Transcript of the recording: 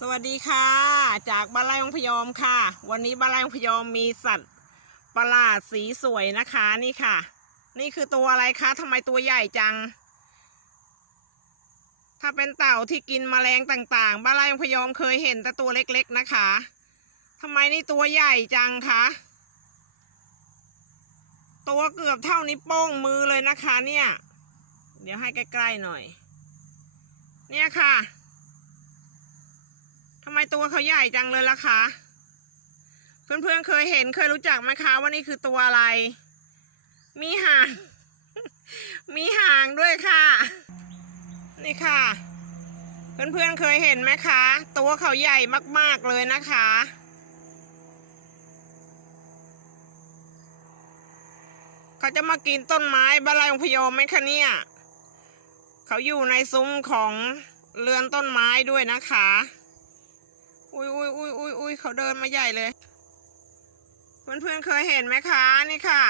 สวัสดีค่ะ จากบ้านไร่องพยอมค่ะ วันนี้บ้านไร่องพยอมมีสัตว์ประหลาดสีสวยนะคะนี่ค่ะ นี่คือตัวอะไรคะทำไมตัวใหญ่จัง ถ้าเป็นเต่าที่กินแมลงต่างๆบ้านไร่องพยอมเคยเห็นแต่ตัวเล็กๆนะคะทำไมนี่ตัวใหญ่จังคะตัวเกือบเท่านิ้วโป้งมือเลยนะคะเนี่ย เดี๋ยวให้ใกล้ๆหน่อย เนี่ยค่ะ ตัวเขาใหญ่จังเลยล่ะคะ เพื่อนๆเคยเห็นเคยรู้จักไหมคะว่านี่คือตัวอะไร มีหาง มีหางด้วยค่ะ นี่ค่ะ เพื่อนๆเคยเห็นไหมคะ ตัวเขาใหญ่มากๆเลยนะคะเขาจะมากินต้นไม้บาลายองพยอมไหมคะเนี่ย เขาอยู่ในซุ้มของเรือนต้นไม้ด้วยนะคะ อุ้ยอุ้ยอุ้ยเขาเดินมาใหญ่เลย เพื่อนๆเคยเห็นไหมคะ นี่ค่ะ